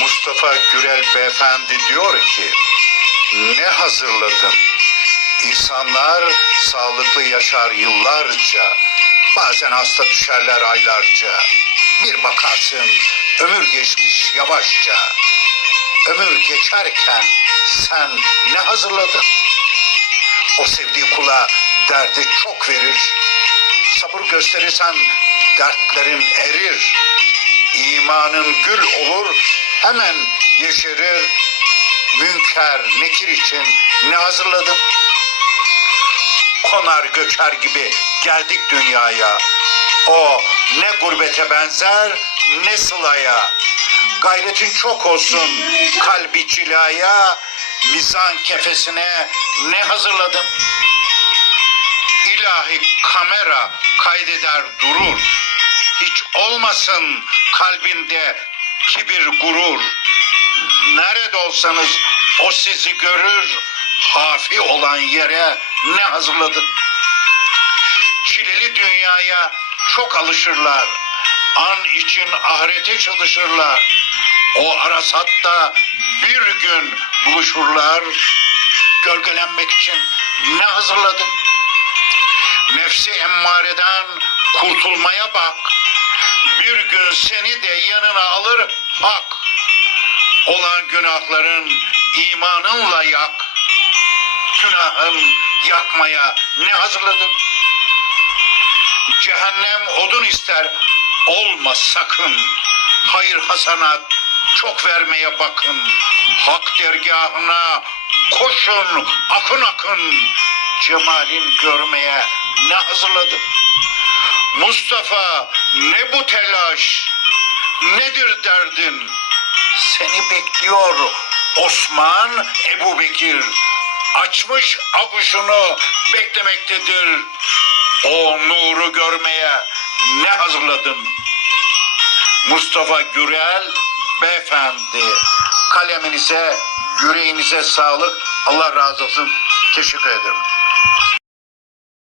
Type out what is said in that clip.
Mustafa Gürel Beyefendi diyor ki ne hazırladın? İnsanlar sağlıklı yaşar yıllarca. Bazen hasta düşerler aylarca. Bir bakarsın ömür geçmiş yavaşça. Ömür geçerken sen ne hazırladın? O sevdiği kula derdi çok verir. Sabır gösterirsen dertlerin erir. İmanın gül olur hemen yeşerir. Münker nekir için ne hazırladın? Konar göçer gibi geldik dünyaya. O ne gurbete benzer ne sılaya. Gayretin çok olsun kalbi cilaya. Mizan kefesine ne hazırladın? İlahi kamera kaydeder durur. Hiç olmasın kalbinde kibir gurur. Nerede olsanız o sizi görür. Hafi olan yere ne hazırladın? Çileli dünyaya çok alışırlar. An için ahirete çalışırlar. O arasatta bir gün buluşurlar. Gölgelenmek için ne hazırladın? Nefsi emmareden kurtulmaya bak. Bir gün seni de yanına alır hak. Olan günahların imanınla yak. Günahın yakmaya ne hazırladın? Cehennem odun ister olma sakın. Hayır hasanat çok vermeye bakın. Hak dergahına koşun akın akın. Cemalin görmeye ne hazırladın? Mustafa ne bu telaş? Nedir derdin? Seni bekliyor Osman Ebu Bekir. Açmış avuşunu beklemektedir. O nuru görmeye ne hazırladın? Mustafa Gürel beyefendi. Kaleminize, yüreğinize sağlık. Allah razı olsun. Teşekkür ederim.